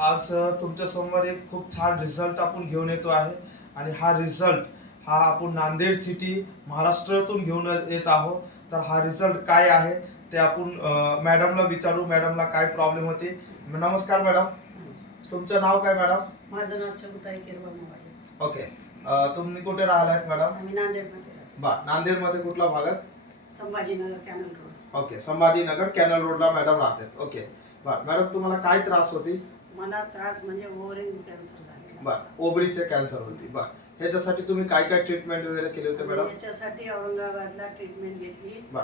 आज तुमच्या समोर एक खूप छान रिझल्ट आपण घेऊन येतो आहे आणि हा रिझल्ट आपण नांदेड सिटी महाराष्ट्रातून घेऊन येत आहोत. तर हा रिझल्ट काय आहे ते आपण मॅडमला विचारू. मॅडमला काय प्रॉब्लेम होते. नमस्कार मॅडम, तुमचं नाव काय मॅडम? माझं नाव चबुताई किरवा मोवाले. ओके, तुम्ही कुठे राहिलात मॅडम? आम्ही नांदेडमध्ये राहतो. बा नांदेडमध्ये कुठल्या भागात? Sambhajinagar canal road. Okay, Sambhajinagar canal रोडला मॅडम राहतात. ओके बर मॅडम, तुम्हाला काय त्रास होती? मला त्रास म्हणजे ओव्हरिन कॅन्सर झालेला. बर, ओबरीचे कॅन्सर होती. बर, ह्याच्यासाठी तुम्ही काय काय ट्रीटमेंट वगैरे केले होते मॅडम? याच्यासाठी औरंगाबादला ट्रीटमेंट घेतली. बर,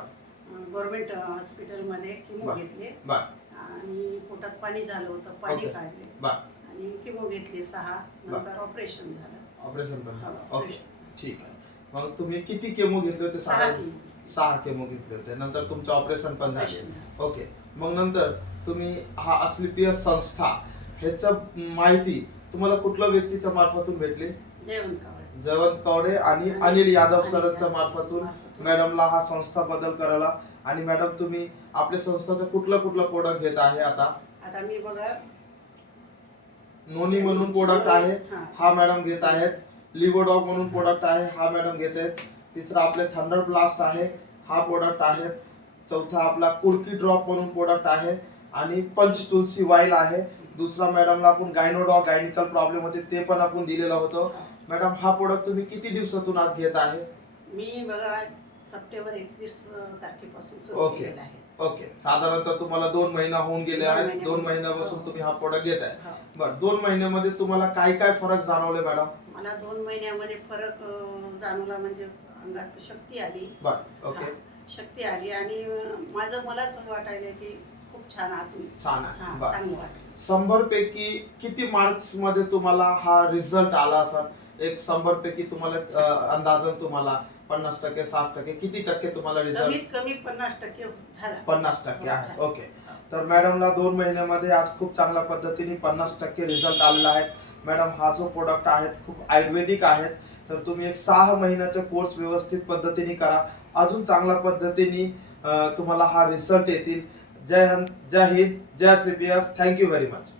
गव्हर्नमेंट हॉस्पिटलमध्ये किमो घेतले. बर, आणि पोटात पाणी झालं होतं, पाणी काढले. बर, आणि किमो घेतली 6. नंतर ऑपरेशन झालं. ऑपरेशन पण झालं. हो, ओके, ठीक आहे. मग तुम्ही किती केमो घेतले होते? 6 किमो. 6 केमो घेतले होते. नंतर तुमचं ऑपरेशन पण झाले. ऑपरेशन. ओके, मग नंतर तुम्ही हा अस्क्लेपियस संस्था ह्याचं माहिती तुम्हाला कुठल्या व्यक्तीच्या मार्फतून भेटली? जयवंत कवडे आणि अनिल यादव सरांच्या मार्फतून मॅडमला हा संस्था बदल करायला. आणि मॅडम, तुम्ही आपल्या संस्थाचं कुठलं प्रोडक्ट घेत आहे आता? आता मी बघा, नोनी म्हणून प्रोडक्ट आहे, हा मॅडम घेत आहेत. लिव्होडॉग म्हणून प्रोडक्ट आहे, हा मॅडम घेत आहेत. तिसरा आपले थंडर ब्लास्ट आहे, हा प्रोडक्ट आहे. चौथा आपला कुडकी ड्रॉप म्हणून प्रोडक्ट आहे. आणि पंच तुलसी वाईल आहे. दुसरा मॅडमला आपण गायनिकल प्रॉब्लेम होते ते पण आपण दिलेलं होतं. मॅडम, हा प्रोडक्ट तुम्ही किती दिवसातून आज घेत आहे? मी बघा सप्टेंबर 21 तारखेपासून सुरू केलेला आहे. ओके, साधारणतः तुम्हाला 2 महिना होऊन गेले आहेत. 2 महिन्यापासून तुम्ही हा प्रोडक्ट घेत आहे. बरं, 2 महिन्यामध्ये तुम्हाला काय काय फरक जाणवले मॅडम? मला 2 महिन्यामध्ये फरक जाणवला, म्हणजे अंगात शक्ती आली. बरं, ओके, शक्ती आली. आणि मलाच वाटायला की खूप छान आतून छान आहे. चांगलं वाटलं. 100 पैकी किती मार्क्स मध्ये तुम्हाला हा रिझल्ट आला असा? एक 100 पैकी तुम्हाला अंदाजन तुम्हाला 50%, 60%, किती टक्के तुम्हाला रिझल्ट? कमी 50% झाला. 50% आहे. ओके, तर मॅडमला 2 महिन्यामध्ये आज खूप चांगल्या पद्धतीने 50% रिझल्ट आलेला आहे. मॅडम, हा जो प्रोडक्ट आहे खूप आयुर्वेदिक आहे. तर तुम्ही एक 6 महिन्याचा कोर्स व्यवस्थित पद्धतीने करा. अजून चांगल्या पद्धतीने तुम्हाला हा रिझल्ट येतील. जय हिंद, जय अस्क्लेपियस. Thank you very much.